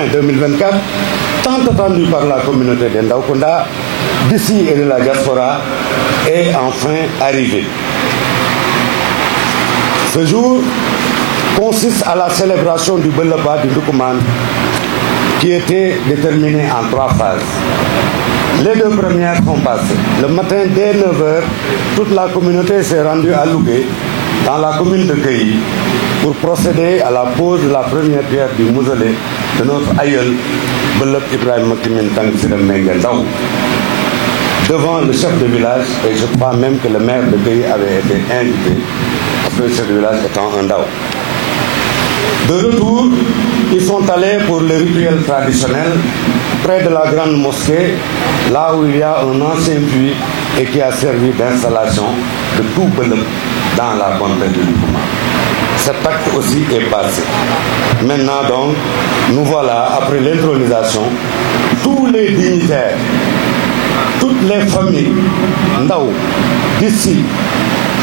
juin 2024, tant attendu par la communauté d'Endaokounda, d'ici et de la diaspora, est enfin arrivé. Ce jour consiste à la célébration du Belaba du Ndoukoumane, qui était déterminé en 3 phases. Les 2 premières sont passées. Le matin, dès 9h, toute la communauté s'est rendue à Lougué, dans la commune de Gueye, pour procéder à la pose de la première pierre du mausolée de notre aïeul, Belab Ibrahim Kimin Tang Sirem Mengue Ndaw, devant le chef de village, et je crois même que le maire de Gueye avait été invité, parce que le chef de village étant un Ndaw. De retour, ils sont allés pour le rituel traditionnel près de la grande mosquée, là où il y a un ancien puits et qui a servi d'installation de tout Belab dans la bonté du Ndoukoumane. Cet acte aussi est passé. Maintenant donc, nous voilà, après l'intronisation, tous les dignitaires, toutes les familles Ndaw d'ici,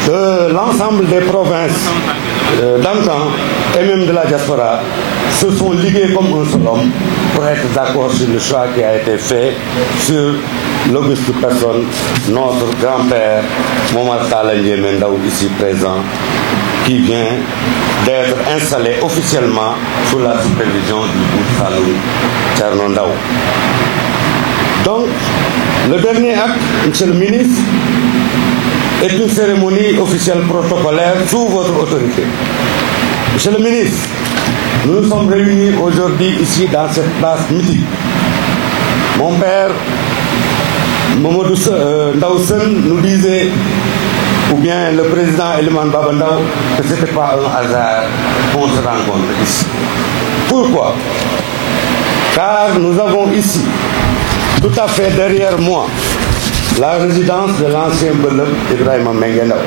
de l'ensemble des provinces d'Ankan et même de la diaspora se sont ligués comme un seul homme pour être d'accord sur le choix qui a été fait sur l'auguste personne, notre grand-père Momar Talla Ndiémé Ndaw ici présent, qui vient d'être installé officiellement sous la supervision du Bout Saloum Thierno Ndaw. Donc, le dernier acte, Monsieur le ministre, est une cérémonie officielle protocolaire sous votre autorité. Monsieur le ministre, nous nous sommes réunis aujourd'hui ici dans cette place mythique. Mon père, Mamadou Ndaw Sène, nous disait, ou bien le président Eliman Baba Ndaw, que ce n'était pas un hasard qu'on se rencontre ici. Pourquoi? Car nous avons ici, tout à fait derrière moi, la résidence de l'ancien Belab Ibrahim Mengue Ndaw,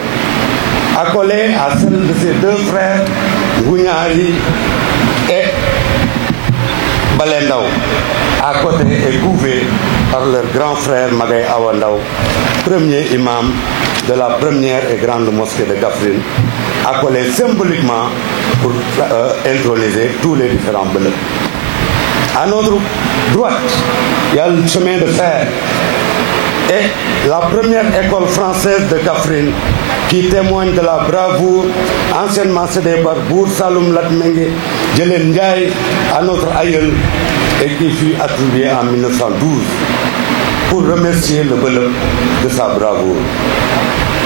accolée à celle de ses 2 frères, Gougnari et Balé Ndaw, à côté et couvé par leur grand frère Magay Awa Ndaw, premier imam de la première et grande mosquée de Kaffrine, accolé symboliquement pour introniser tous les différents Belab. À notre droite, il y a le chemin de fer et la première école française de Kaffrine qui témoigne de la bravoure anciennement cédée par Bour Saloum Latmengue Djelen Ndiaye à notre aïeul et qui fut attribuée en 1912 pour remercier le Belab de sa bravoure.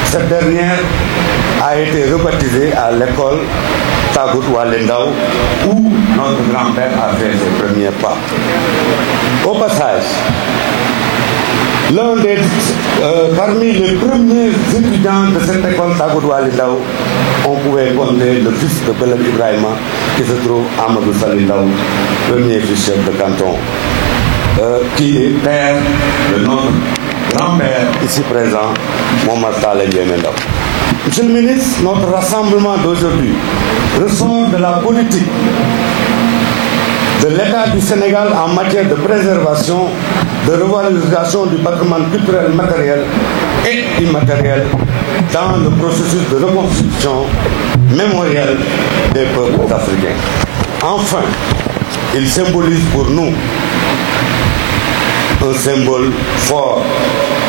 Cette dernière a été rebaptisée à l'école Tagout Wale Ndaw où notre grand-père a fait ses premiers pas. Au passage, parmi les premiers étudiants de cette école Tagout Wale Ndaw, on pouvait compter le fils de Belab Ibrahima qui se trouve Amadou Sali Ndaw, premier fils chef de canton, qui est père de notre grand-père ici présent, Momar Talla Ndiémé Ndaw. Monsieur le ministre, notre rassemblement d'aujourd'hui ressort de la politique de l'État du Sénégal en matière de préservation, de revalorisation du patrimoine culturel matériel et immatériel dans le processus de reconstruction mémorielle des peuples africains. Enfin, il symbolise pour nous un symbole fort,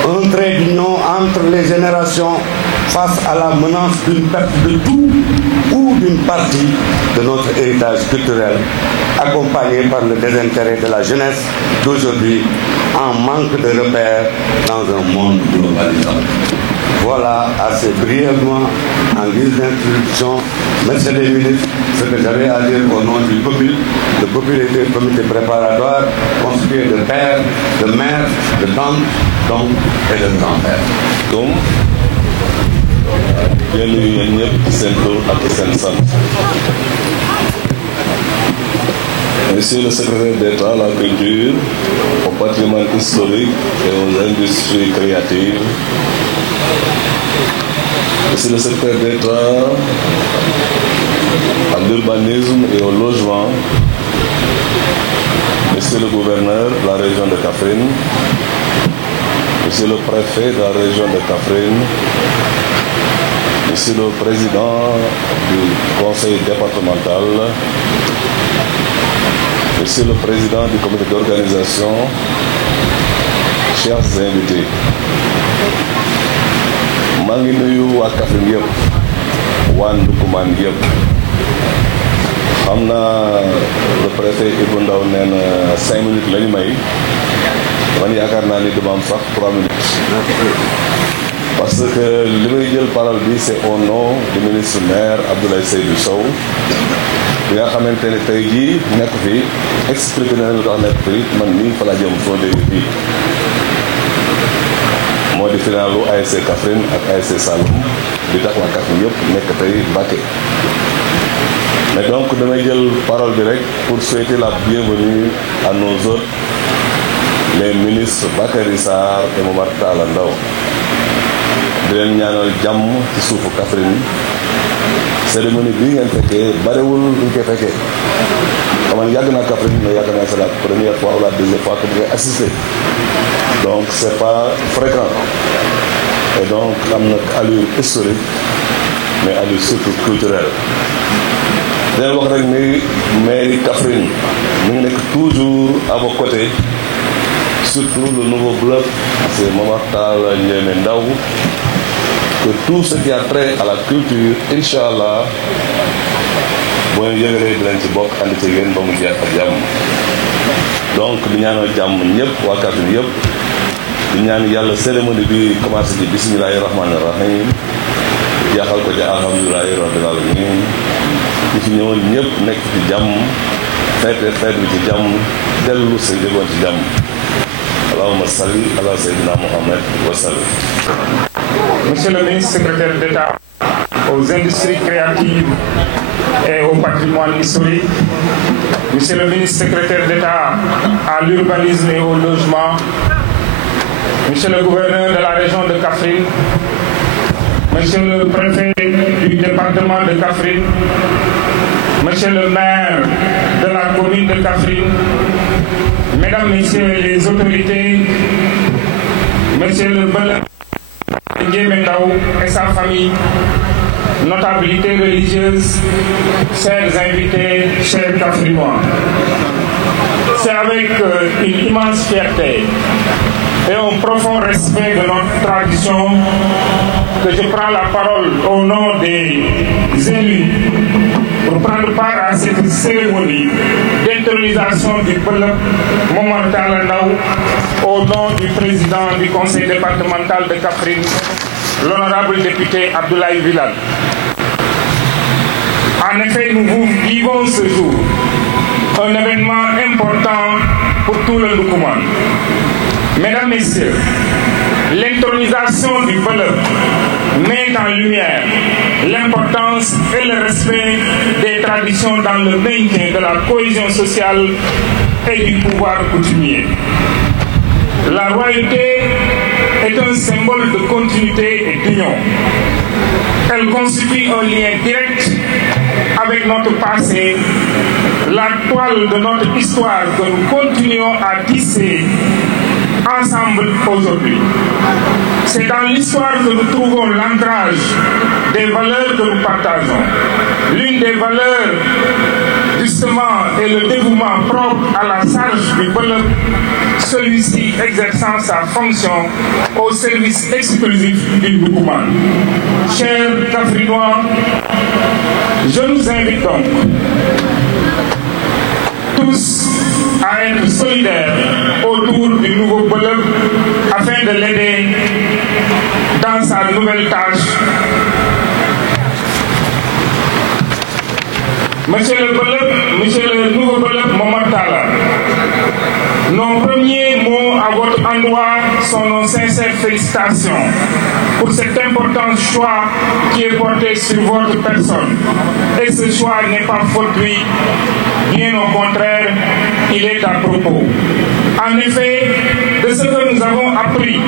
un trait d'union entre les générations face à la menace d'une perte de tout ou d'une partie de notre héritage culturel, accompagné par le désintérêt de la jeunesse d'aujourd'hui en manque de repères dans un monde globalisant. Voilà assez brièvement, en guise d'introduction, messieurs les ministres, ce que j'avais à dire au nom du COPIL. Le COPIL était un comité préparatoire constitué de pères, de mères, de tantes, d'oncles et de grands-pères. Donc, bienvenue à Sento à Sensan. Monsieur le secrétaire d'État à la culture, au patrimoine historique et aux industries créatives, Monsieur le secrétaire d'État à l'urbanisme et au logement, Monsieur le gouverneur de la région de Kaffrine, Monsieur le préfet de la région de Kaffrine, Monsieur le président du conseil départemental, Monsieur le Président du comité d'organisation, chers invités, maa ngi nuyu waa Kaffrine yëpp waa Ndoukoumane yëpp xam naa le préfet Ibou Ndaw nee na 5 minutes la ñu may man yaakaar naa ni dama am sax 3 minutes parce que li may jël parole bi c'est au nom du ministre maire Abdoulaye Seydou Sow bi nga xamante ne tey jii nekk fi expliqué na lu tax nekk fi man nii fa laa jëm soo dégg fii moo di finalu ASC Kaffrine ak ASC Saloum bi tax waa Kaffrine yëpp nekk tey Bakel mais donc damay jël parole bi rek pour souhaiter la bienvenue à nos hôtes les ministres Bakary Sarr et Momar Talla Ndao di leen ñaanal jàmm ci suufu Kaffrine cérémonie bii ngeen fekkee barewul ñu koy fekkee xam nga yàgg naa Kaffrine mais yàgg naa c'est la première fois ou la deuxième fois que ñu koy assister donc c'est pas fréquent et donc am na allure historique mais allure surtout culturelle leen wax rek ni mairie Kaffrine mi ngi nekk toujours à vos côtés surtout le nouveau bloc c'est Momar Talla Ndiémé Ndao que tout ce qui a trait à la culture Inch'Allah boo yëgalee dinañ ci bokk ànd ci yéen ba mu jeex ak jàmm donc di ñaanal jàmm ñëpp waa Kaffrine yëpp di ñaan yàlla cérémonie bi commencé ci bismillahi rahmani rahim jeexal ko ci alhamdulilahi rabbil alamin ñi fi ñëwoon ñëpp nekk ci jàmm feet bi ci jàmm dellu sa jógoon ci jàmm allahumma salli ala sayyidina Muhammad wa sallim. Monsieur le ministre secrétaire d'État aux industries créatives et au patrimoine historique, Monsieur le ministre secrétaire d'État à l'urbanisme et au logement, Monsieur le gouverneur de la région de Kaffrine, Monsieur le préfet du département de Kaffrine, Monsieur le maire de la commune de Kaffrine, Mesdames, Messieurs les autorités, Monsieur le Bala Ndiémé Ndao et sa famille, notabilité religieuse, chers invités, chers Kaffrinois. C'est avec une immense fierté et un profond respect de notre tradition que je prends la parole au nom des élus pour prendre part à cette cérémonie d'intronisation du peuple Momar Talla Ndao au nom du président du conseil départemental de Kaffrine, l'honorable député Abdoulaye Wilane. En effet, nous vivons ce jour un événement important pour tout le Ndoukoumane. Mesdames, Messieurs, l'intronisation du peuple met en lumière l'importance et le respect des traditions dans le maintien de la cohésion sociale et du pouvoir coutumier. La royauté est un symbole de continuité et d'union. Elle constitue un lien direct avec notre passé, la toile de notre histoire que nous continuons à tisser ensemble aujourd'hui. C'est dans l'histoire que nous trouvons l'ancrage des valeurs que nous partageons. L'une des valeurs, justement, est le dévouement propre à la charge du peuple, celui-ci exerçant sa fonction au service exclusif du Ndoukoumane. Chers Kaffrinois, je nous invite donc tous à être solidaires autour du nouveau peuple afin de l'aider dans sa nouvelle tâche. Monsieur le nouveau peuple Momar Talla, nos premiers mots à votre endroit sont nos sincères félicitations pour cet important choix qui est porté sur votre personne. Et ce choix n'est pas fortuit, bien au contraire, il est à propos. En effet, de ce que nous avons appris,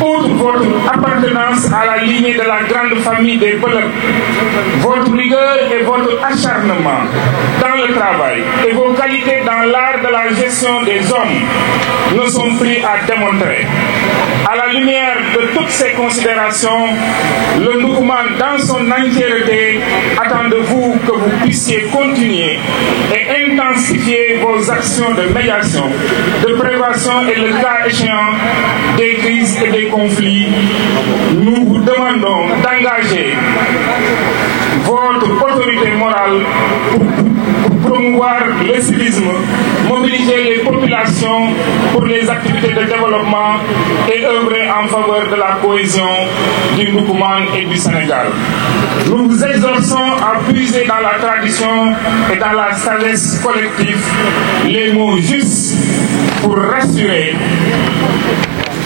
outre votre appartenance à la lignée de la grande famille des Beuleup, votre rigueur et votre acharnement dans le travail et vos qualités dans l'art de la gestion des hommes ne sont pris à démontrer. À la lumière de toutes ces considérations, le Ndoukoumane dans son entièreté attend de vous que vous puissiez continuer et intensifier vos actions de médiation, de prévention et le cas échéant des crises et des conflits. Nous vous demandons d'engager votre autorité morale pour promouvoir le civisme, mobiliser les populations pour les activités de développement et œuvrer en faveur de la cohésion du Ndoukoumane et du Sénégal. Nous vous exhortons à puiser dans la tradition et dans la sagesse collective les mots justes pour rassurer,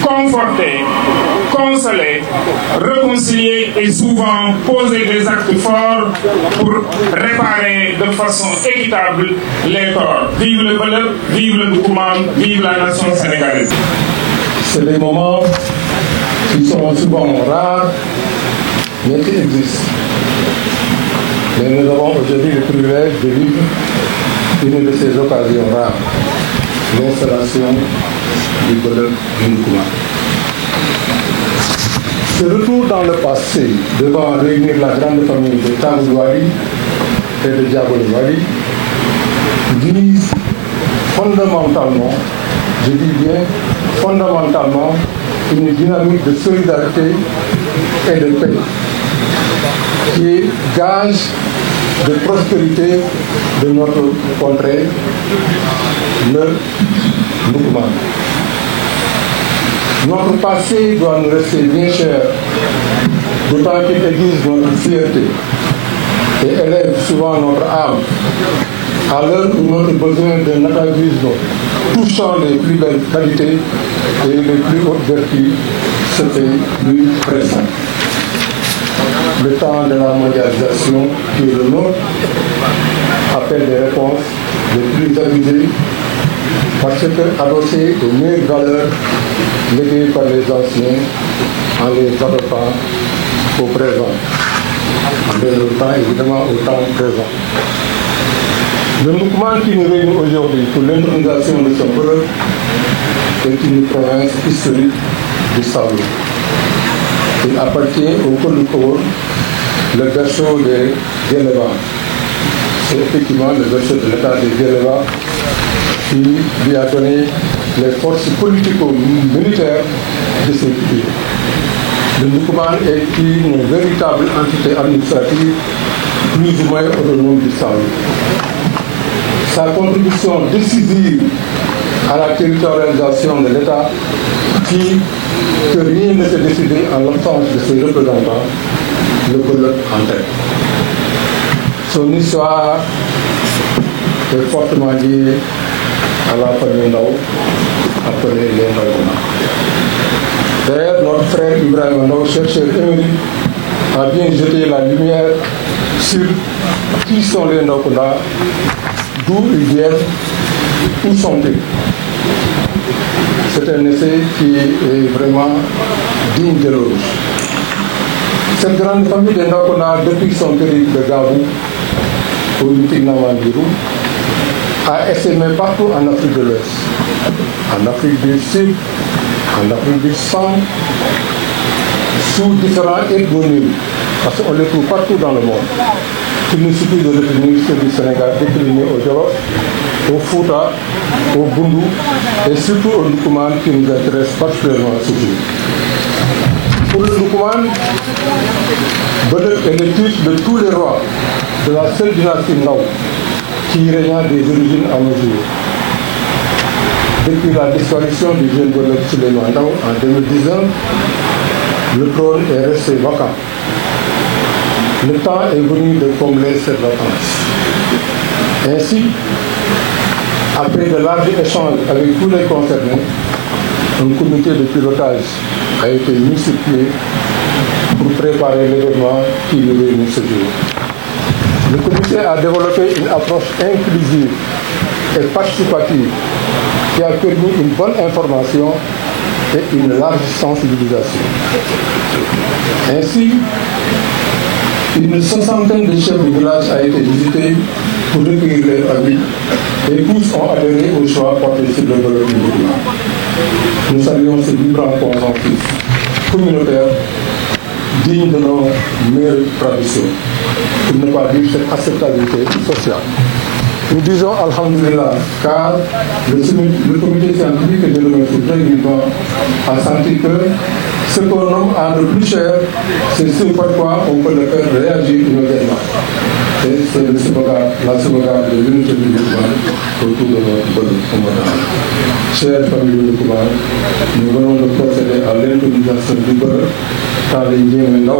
conforter, consoler, réconcilier et souvent poser des actes forts pour réparer de façon équitable les torts. Vive le Beuleup, vive le Ndoukoumane, vive la nation sénégalaise. C'est des moments qui sont souvent rares, mais qui existent. Mais nous avons aujourd'hui le privilège de vivre une de ces occasions rares, l'installation du Beuleup du Ndoukoumane. Ce retour dans le passé devant réunir la grande famille de Tambou Wali et de Diaboly Wali vise fondamentalement, je dis bien fondamentalement, une dynamique de solidarité et de paix qui est gage de prospérité de notre contrée, le Ndoukoumane. Notre passé doit nous rester bien cher, d'autant qu'il aiguise notre fierté et élève souvent notre âme, à l'heure où notre besoin d'un atavisme touchant les plus belles qualités et les plus hautes vertus se fait plus pressant. Le temps de la mondialisation qui est le nôtre appelle des réponses les plus abusées parce que adossées aux meilleures valeurs léguées par les anciens en les adoptant au présent, en les adoptant évidemment au temps présent. Le Ndoukoumane qui nous réunit aujourd'hui pour l'intronisation de son peuple est une province historique du Saloum. Il appartient au Kouloukour, le berceau des Guéléba. C'est effectivement le berceau de l'état des Guéléba qui lui a donné les forces politico-militaires de ses pays. Le Ndoukoumane est une véritable entité administrative plus ou moins autonome du Saloum. Sa contribution décisive à la territorialisation de l'État que rien ne s'est décidé en l'absence de ses représentants, le Beuleup en tête. Son histoire est fortement liée à la famille Ndao, appelée les Ndaokouna. D'ailleurs, notre frère Ibrahim Ndao, chercheur émérite, a bien jeté la lumière sur qui sont les Ndaokouna, d'où ils viennent, où sont-ils. C'est un essai qui est vraiment digne d'éloge. Cette grande famille des Ndaokouna, depuis son périple de Gabou au Lutik-Namangirou, a essaimé partout en Afrique de l'Ouest, en Afrique du Sud, en Afrique du Centre, sous différents ethnies, parce qu'on les trouve partout dans le monde. Il nous suffit de retenir ceux du Sénégal déclinés au Jolof, au Fouta, au Bundu et surtout au Ndoukoumane qui nous intéresse particulièrement à ce jour. Pour le Ndoukoumane, Beuleup est le titre de tous les rois de la seule dynastie Ndao qui régna des origines à nos jours. Depuis la disparition du jeune Beuleup Souleymane Ndao en 2019, le trône est resté vacant. Le temps est venu de combler cette vacance. Ainsi, après de larges échanges avec tous les concernés, un comité de pilotage a été mis sur pied pour préparer l'événement qui nous réunit ce jour. Le comité a développé une approche inclusive et participative qui a permis une bonne information et une large sensibilisation. Ainsi, une soixantaine de chefs de village a été visitée pour recueillir leurs avis et tous ont adhéré au choix porté sur le développement du document. Nous saluons ce vibrant consensus communautaire digne de nos meilleures traditions, pour ne pas dire cette acceptabilité sociale. Nous disons Alhamdulillah, car le comité scientifique et de l'université a senti que ce qu'on nomme à le plus cher, c'est ce par quoi on peut le faire réagir immédiatement. Et c'est la sauvegarde de l'unité du mouvement autour de notre bonne commandant. Chers familles du mouvement, nous venons de procéder à l'intronisation du beurre dans les Yémen,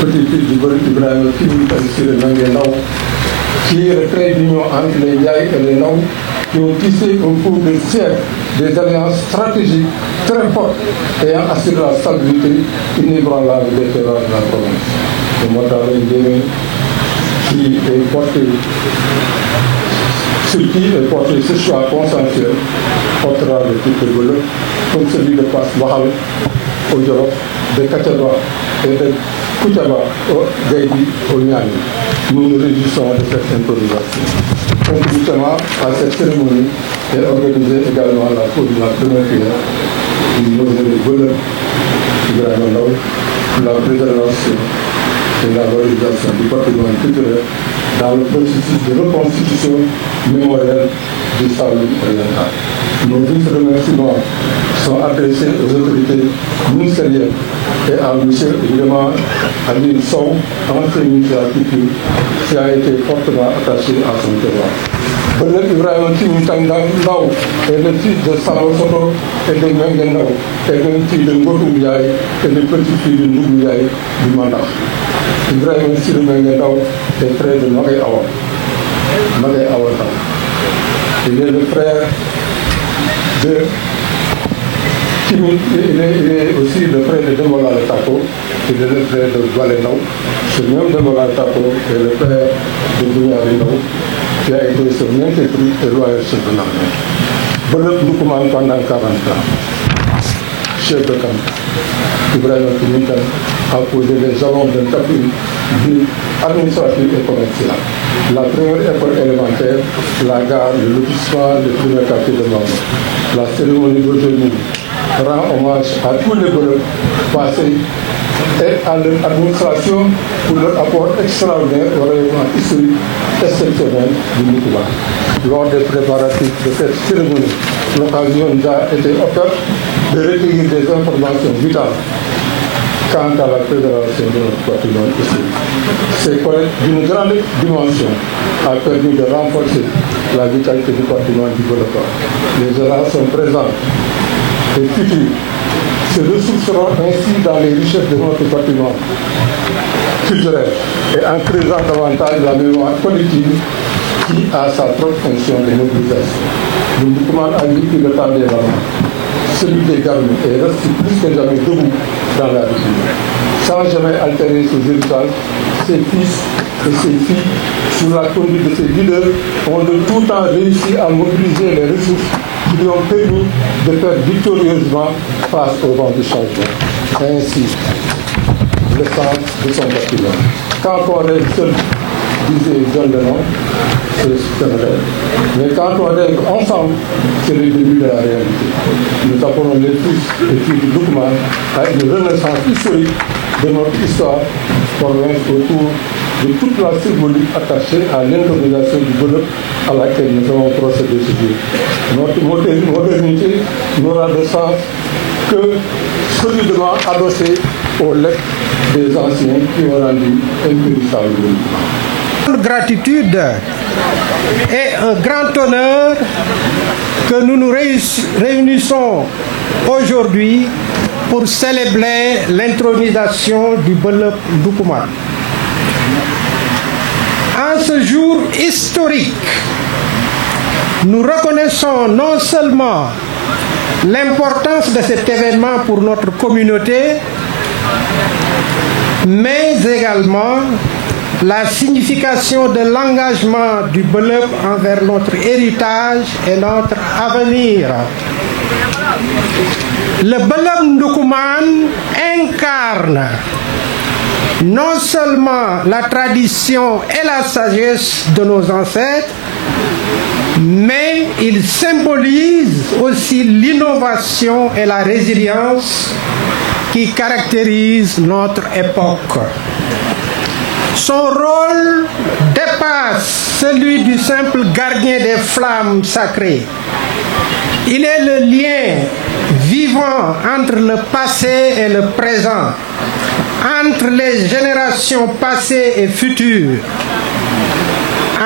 petit-fils du beurre Ibrahim qui le Nanguenau, qui est le trait d'union entre les Yaï et les Nau, qui ont tissé au cours des siècles des alliances stratégiques très fortes ayant assuré la stabilité inébranlable des terroirs de la province. Le Motala Yémen, qui est porté, sur qui est porté ce choix consensuel, portera le titre de Golok, comme celui de Passe Bahal, au Djolof, de Kachaba et de Koutaba au Gaïdi, au Niani. Nous nous réjouissons de cette improvisation. Concomitamment à cette cérémonie est organisée également la pose de la première pierre du mausolée de Golok, Ibrahim Ndao, pour la préservation et la valorisation du patrimoine culturel dans le processus de reconstitution mémorielle du Saloum oriental. Nos vifs remerciements sont adressés aux autorités ministérielles et à M. évidemment Amin Sow, ancien ministre de la Culture, qui a été fortement attaché à son terroir. Bernard Ibrahim Ndao est le fils de Salo Soto et de Mengen Ndao, et le fils de Ngotou Ndiaye et le petit-fils de Ndougou Ndiaye du Mandak. Ibrahim Sirou Mengen Ndao est frère de Magay Awa. Il est le frère de Kimi, il est aussi le frère de Demola Le Tako, il est le frère de Doualenau. Ce même Demola Le Tako est le père de Doualenau, qui a été son interprète et loyal chef de l'armée. Belep Ndoukoumane pendant 40 ans. Chef de camp. Ibrahim Kimintan a posé les jalons d'un tapis administratif et commercial. La première école élémentaire, la gare, le lotissement, le premier quartier de Londres. La cérémonie d'aujourd'hui rend hommage à tous les voleurs passés et à leur administration pour leur apport extraordinaire au rayonnement historique exceptionnel du Moukouba. Lors des préparatifs de cette cérémonie, l'occasion nous a été offerte de recueillir des informations vitales quant à la préservation de notre patrimoine historique. Ces collectes d'une grande dimension a permis de renforcer la vitalité du patrimoine du Bolapa. Les générations présentes et futures se ressourceront ainsi dans les richesses de notre patrimoine culturel et en creusant davantage la mémoire collective qui a sa propre fonction de mobilisation. Le mouvement a vécu le temps des Ramas. Celui des Garmis est resté plus que jamais debout dans la République, sans jamais altérer ses héritages. Ses fils et ses filles, sous la conduite de ses leaders, ont de tout temps réussi à mobiliser les ressources qui lui ont permis de faire victorieusement face au vent du changement. Ainsi, le sens de son patrimoine. Quand on est seul, disait John Lennon, c'est un rêve. Mais quand on est ensemble, c'est le début de la réalité. Nous appelons les fils et filles du Doukouman à une renaissance historique de notre histoire province autour de toute la symbolique attachée à l'intronisation du bonheur à laquelle nous avons procédé ce jour. Notre modernité n'aura de sens que solidement adossée aux lettres des anciens qui ont rendu impérissable le mouvement. Gratitude et un grand honneur que nous nous réunissons aujourd'hui pour célébrer l'intronisation du Belep Ndoukoumane. En ce jour historique, nous reconnaissons non seulement l'importance de cet événement pour notre communauté, mais également la signification de l'engagement du Belep envers notre héritage et notre avenir. Le Bëlëb Ndoukoumane incarne non seulement la tradition et la sagesse de nos ancêtres, mais il symbolise aussi l'innovation et la résilience qui caractérisent notre époque. Son rôle dépasse celui du simple gardien des flammes sacrées. Il est le lien vivant entre le passé et le présent, entre les générations passées et futures.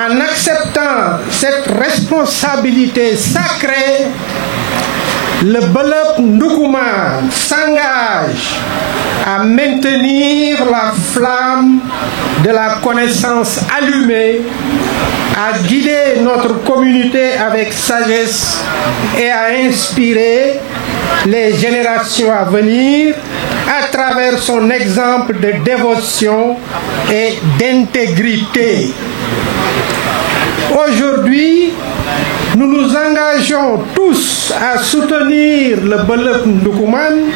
En acceptant cette responsabilité sacrée, le Bëlëb Ndoukoumane s'engage à maintenir la flamme de la connaissance allumée, à guider notre communauté avec sagesse et à inspirer les générations à venir à travers son exemple de dévotion et d'intégrité. Aujourd'hui, nous nous engageons tous à soutenir le Bëlëb Ndoukoumane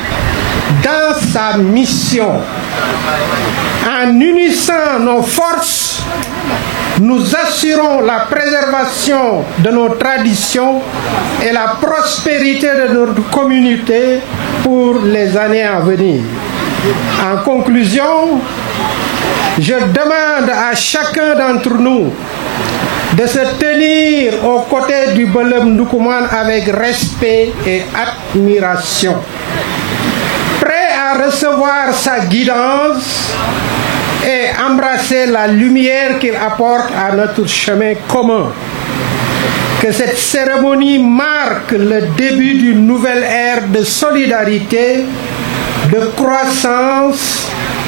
dans sa mission. En unissant nos forces, nous assurons la préservation de nos traditions et la prospérité de notre communauté pour les années à venir. En conclusion, je demande à chacun d'entre nous de se tenir aux côtés du Bëlëb Ndoukoumane avec respect et admiration, prêt à recevoir sa guidance et embrasser la lumière qu'il apporte à notre chemin commun. Que cette cérémonie marque le début d'une nouvelle ère de solidarité, de croissance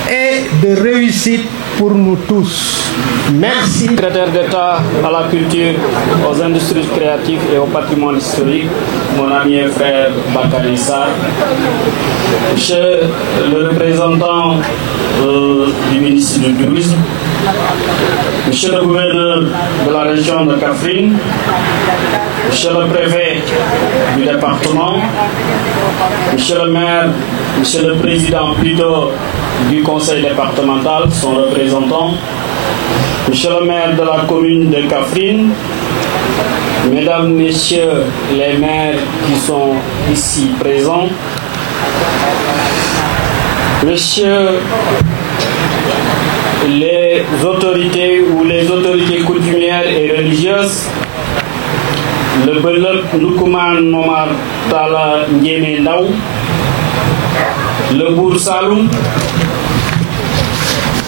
et de réussite pour nous tous. Merci. Secrétaire d'État à la culture, aux industries créatives et au patrimoine historique, mon ami et frère Bakary Sarr, Monsieur le représentant du ministre du Tourisme, Monsieur le gouverneur de la région de Kaffrine, Monsieur le préfet du département, Monsieur le maire, Monsieur le président plutôt du conseil départemental, son représentant, Monsieur le maire de la commune de Kaffrine, Mesdames, Messieurs les maires qui sont ici présents, Messieurs les autorités ou les autorités coutumières et religieuses, le Bëlëb Ndoukoumane Momar Talla Ndiémé Ndaw, le Bour Saloum,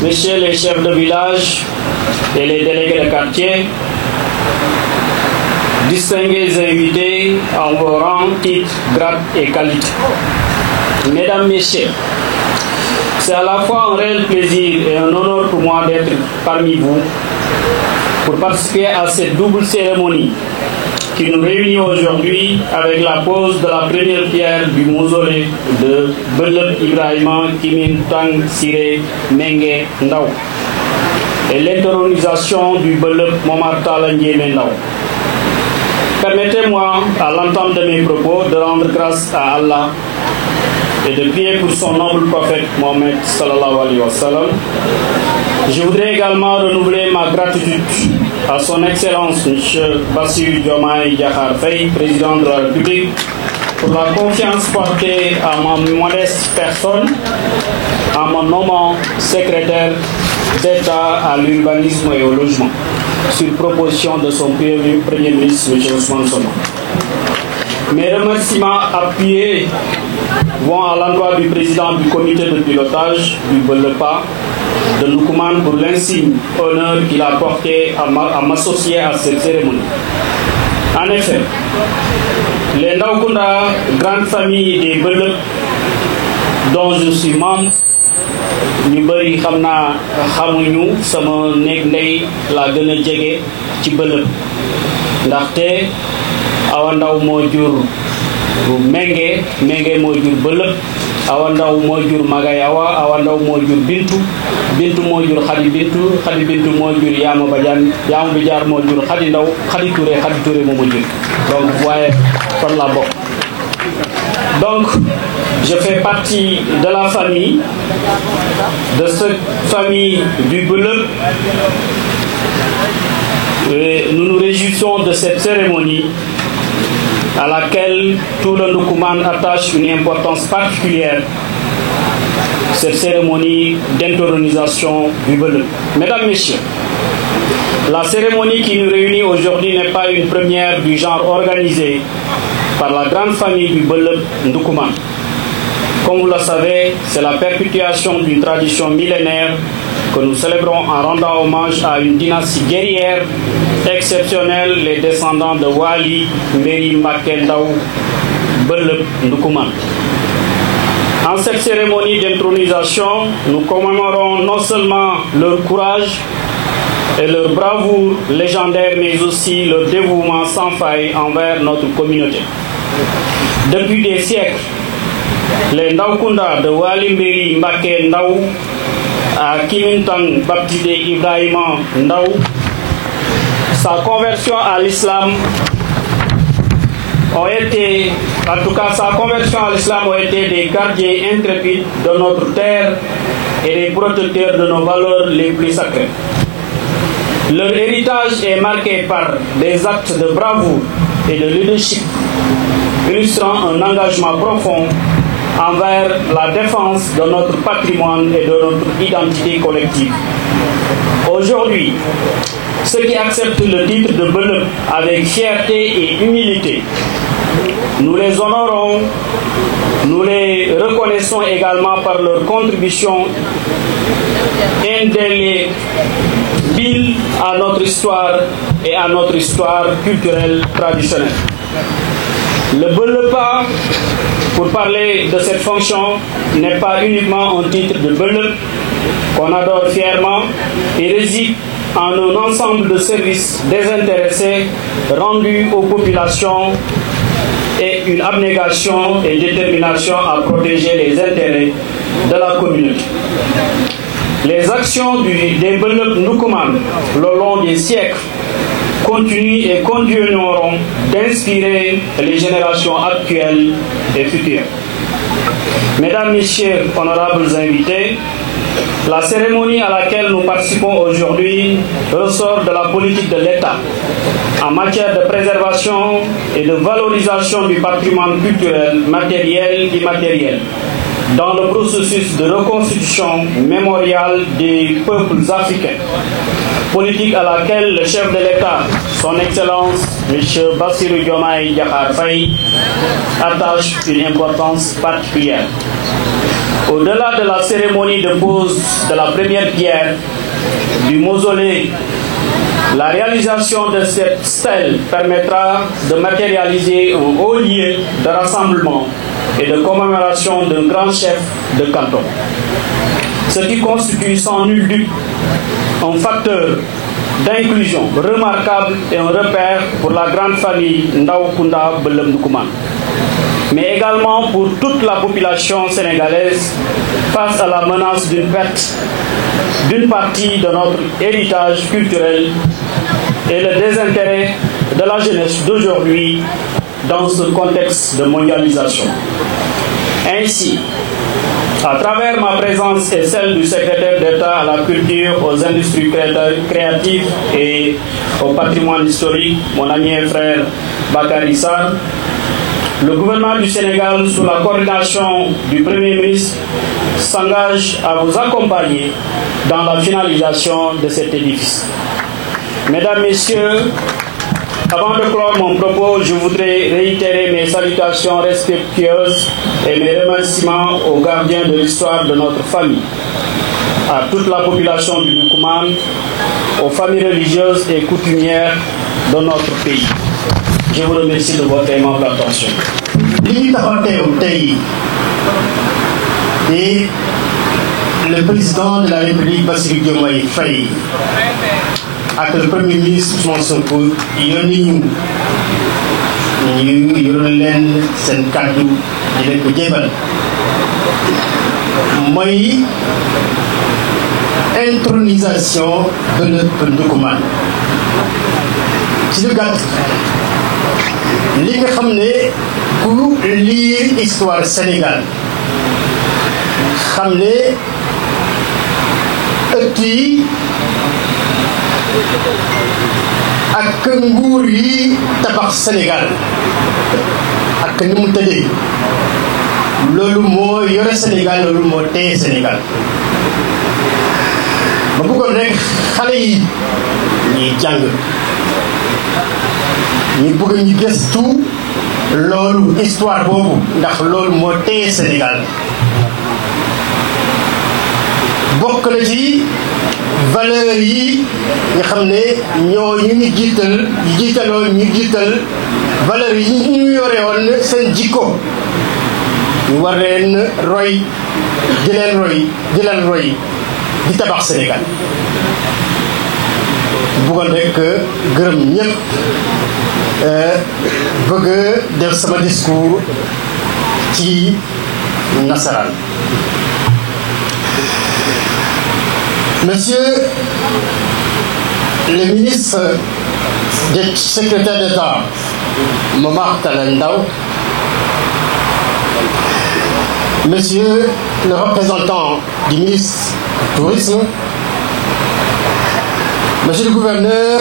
Messieurs les chefs de village et les délégués de quartier, distingués invités en vos rangs, titres, grades et qualités. Mesdames, Messieurs, c'est à la fois un réel plaisir et un honneur pour moi d'être parmi vous pour participer à cette double cérémonie qui nous réunit aujourd'hui avec la pose de la première pierre du mausolée de Bëlëb Ibrahima Kimin Tang Siré Mengue Ndaw et l'intronisation du Bëlëb Momar Talla Ndiémé Ndaw. Permettez-moi, à l'entame de mes propos, de rendre grâce à Allah et de prier pour son noble prophète Mohammed sallallahu alayhi wa sallam. Je voudrais également renouveler ma gratitude à son Excellence M. Bassirou Diomaye Diakhar Faye, président de la République, pour la confiance portée à ma modeste personne en me nommant secrétaire d'État à l'urbanisme et au logement, sur proposition de son Premier ministre M. Ousmane Sonko. Mes remerciements appuyés vont à l'endroit du président du comité de pilotage du Bëlëpa de Ndoukoumane pour l'insigne honneur qu'il a porté à m'associer à cette cérémonie. En effet, les Ndaw-Kounda, grande famille des Bëlëb, dont je suis membre, ñu bëri xam naa xamuñu sama néeg ndey laa gën a jege ci Bëlëb ndaxte Awa Ndaw moo jur Mengue moo jur Bëlëb, Awa Ndaw moo jur Magay Awa Ndaw moo jur Bintu moo jur Xadi Bintu moo jur Yaama Badiane moo jur Xadi Ndaw, Xadi Touré moo ma jur. Donc waaye fan laa bokk. Donc, je fais partie de la famille, de cette famille du Beuleup. Nous nous réjouissons de cette cérémonie à laquelle tout le Ndoukoumane attache une importance particulière, cette cérémonie d'intronisation du Beuleup. Mesdames, Messieurs, la cérémonie qui nous réunit aujourd'hui n'est pas une première du genre organisée par la grande famille du Beuleup Ndoukoumane. Comme vous le savez, c'est la perpétuation d'une tradition millénaire que nous célébrons en rendant hommage à une dynastie guerrière exceptionnelle, les descendants de Wali, Mbéri Mbacké Ndaw Beuleup Ndoukoumane. En cette cérémonie d'intronisation, nous commémorons non seulement leur courage et leur bravoure légendaire, mais aussi leur dévouement sans faille envers notre communauté. Depuis des siècles, les Ndaokounda de Wali Mbéri Mbacké Ndaw à Kimintang baptisé Ibrahima Ndaw, sa conversion à l'islam ont été, sa conversion à l'islam ont été des gardiens intrépides de notre terre et des protecteurs de nos valeurs les plus sacrées. Leur héritage est marqué par des actes de bravoure et de leadership, illustrant un engagement profond envers la défense de notre patrimoine et de notre identité collective. Aujourd'hui, ceux qui acceptent le titre de Beuleup avec fierté et humilité, nous les honorons, nous les reconnaissons également par leur contribution indélébile à notre histoire et à notre histoire culturelle traditionnelle. Le Beuleupa, pour parler de cette fonction, n'est pas uniquement un titre de Beuleup qu'on adore fièrement et réside en un ensemble de services désintéressés rendus aux populations et une abnégation et détermination à protéger les intérêts de la communauté. Les actions des Beuleup Ndoukoumane le long des siècles continuent et continueront d'inspirer les générations actuelles et futures. Mesdames, Messieurs, honorables invités, la cérémonie à laquelle nous participons aujourd'hui ressort de la politique de l'État en matière de préservation et de valorisation du patrimoine culturel, matériel et immatériel, dans le processus de reconstitution mémoriale des peuples africains. Politique à laquelle le chef de l'État, son Excellence, M. Bassirou Diomaye Diakhar Faye, attache une importance particulière. Au-delà de la cérémonie de pose de la première pierre du mausolée, la réalisation de cette stèle permettra de matérialiser un haut lieu de rassemblement et de commémoration d'un grand chef de canton. Ce qui constitue sans nul doute un facteur d'inclusion remarquable et un repère pour la grande famille Ndaokounda Beuleup Ndoukoumane, mais également pour toute la population sénégalaise face à la menace d'une perte d'une partie de notre héritage culturel et le désintérêt de la jeunesse d'aujourd'hui dans ce contexte de mondialisation. Ainsi, à travers ma présence et celle du secrétaire d'État à la culture, aux industries créatives et au patrimoine historique, mon ami et frère Bakary Sarr, le gouvernement du Sénégal, sous la coordination du Premier ministre, s'engage à vous accompagner dans la finalisation de cet édifice. Mesdames, Messieurs, avant de clore mon propos, je voudrais réitérer mes salutations respectueuses et mes remerciements aux gardiens de l'histoire de notre famille, à toute la population du Ndoukoumane, aux familles religieuses et coutumières de notre pays. Je vous remercie de votre aimable attention. Et le président de la République, Bassirou Diomaye Faye, ak le premier ministre Ousmane Sonko yónni ñu yoroon leen seen kàddu di leen ko jébal mooy intronisation Beuleup Ndoukoumane. Ci lu gàtt li nga xam ne ku ku lire histoire Sénégal xam ne ëtt yi ak nguur yi tabax Sénégal ak ni mu tëddee loolu moo yore Sénégal loolu moo téye Sénégal ma bëggoon rek xale yi ñuy jàng ñu bëgg ñu gëstu loolu histoire boobu ndax loolu moo téye Sénégal bokk na ci valeur yi nga xam ne ñoo ñu jiital valeur yi ñu yore woon seen jikko ñu war leen roy di leen roy di tabax Sénégal bëggoon rek gërëm ñëpp bëgg def sama discours ci nasaraan. Monsieur le ministre du secrétaire d'État Momar Talla Ndao, Monsieur le représentant du ministre du Tourisme, Monsieur le gouverneur,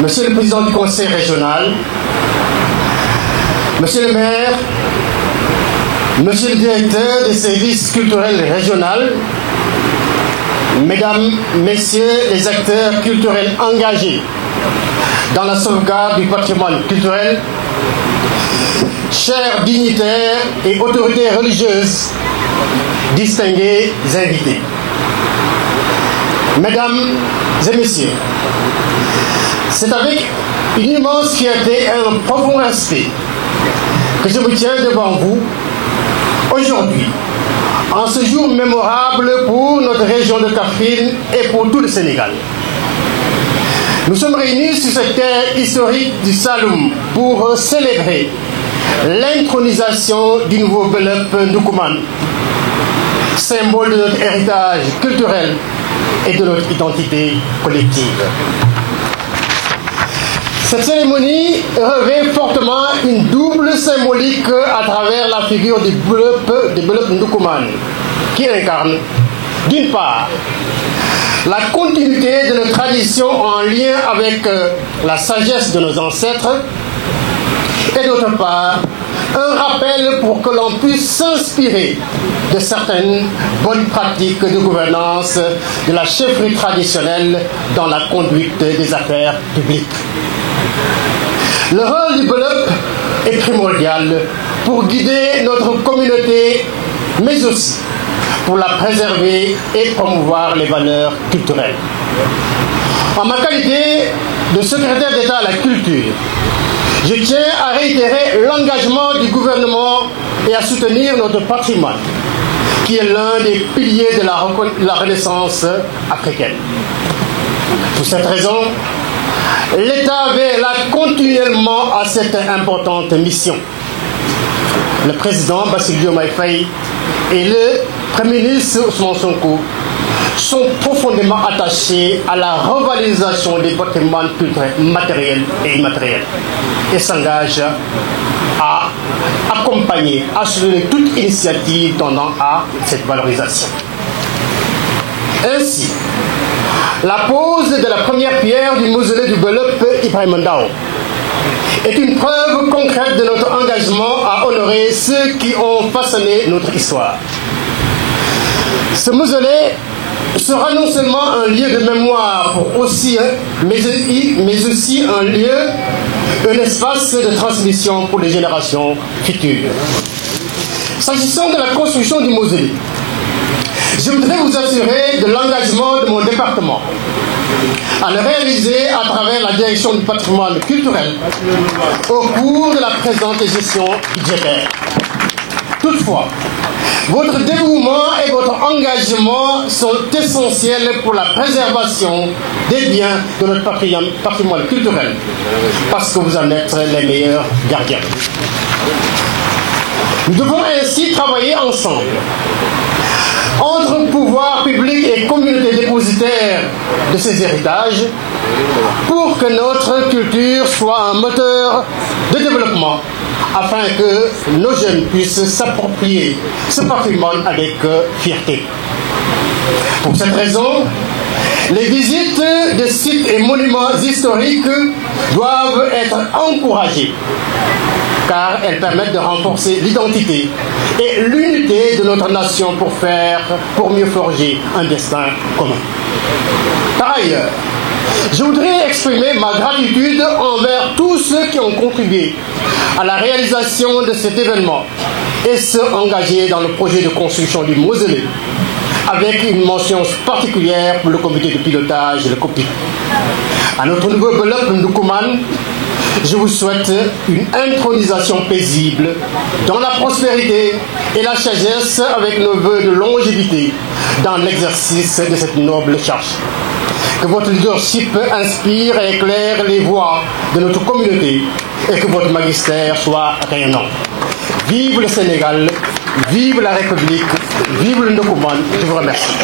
Monsieur le président du conseil régional, Monsieur le maire, Monsieur le directeur des services culturels régionaux, Mesdames, Messieurs les acteurs culturels engagés dans la sauvegarde du patrimoine culturel, chers dignitaires et autorités religieuses, distingués invités. Mesdames et Messieurs, c'est avec une immense fierté et un profond respect que je me tiens devant vous aujourd'hui, en ce jour mémorable pour notre région de Kaffrine et pour tout le Sénégal. Nous sommes réunis sur cette terre historique du Saloum pour célébrer l'intronisation du nouveau Beuleup Ndoukoumane, symbole de notre héritage culturel et de notre identité collective. Cette cérémonie revêt fortement une double symbolique à travers la figure du Beuleup Ndoukoumane, qui incarne, d'une part, la continuité de nos traditions en lien avec la sagesse de nos ancêtres, et d'autre part, un rappel pour que l'on puisse s'inspirer de certaines bonnes pratiques de gouvernance de la chefferie traditionnelle dans la conduite des affaires publiques. Le rôle du Beuleup est primordial pour guider notre communauté, mais aussi pour la préserver et promouvoir les valeurs culturelles. En ma qualité de secrétaire d'État à la culture, je tiens à réitérer l'engagement du gouvernement et à soutenir notre patrimoine, qui est l'un des piliers de la Renaissance africaine. Pour cette raison, l'État veillera continuellement à cette importante mission. Le président Bassirou Diomaye Faye et le Premier ministre Ousmane Sonko sont profondément attachés à la revalorisation des patrimoines culturels matériels et immatériels et s'engagent à accompagner, à soutenir toute initiative tendant à cette valorisation. Ainsi, la pose de la première pierre du mausolée du Beuleup Ibrahima Ndao est une preuve concrète de notre engagement à honorer ceux qui ont façonné notre histoire. Ce mausolée sera non seulement un lieu de mémoire mais aussi un lieu, un espace de transmission pour les générations futures. S'agissant de la construction du mausolée, je voudrais vous assurer de l'engagement de mon département à le réaliser à travers la direction du patrimoine culturel au cours de la présente gestion budgétaire. Toutefois, votre dévouement et votre engagement sont essentiels pour la préservation des biens de notre patrimoine culturel, parce que vous en êtes les meilleurs gardiens. Nous devons ainsi travailler ensemble, entre pouvoir public et communauté dépositaire de ces héritages, pour que notre culture soit un moteur de développement afin que nos jeunes puissent s'approprier ce patrimoine avec fierté. Pour cette raison, les visites de sites et monuments historiques doivent être encouragées car elles permettent de renforcer l'identité et l'unité de notre nation pour mieux forger un destin commun. Par ailleurs, je voudrais exprimer ma gratitude envers tous ceux qui ont contribué à la réalisation de cet événement et ceux engagés dans le projet de construction du mausolée, avec une mention particulière pour le comité de pilotage et le COPI. À notre nouveau Belep Ndoukoumane, je vous souhaite une intronisation paisible dans la prospérité et la sagesse avec nos vœux de longévité dans l'exercice de cette noble charge. Que votre leadership inspire et éclaire les voies de notre communauté et que votre magistère soit rayonnant. Vive le Sénégal, vive la République, vive le Ndoukoumane. Je vous remercie.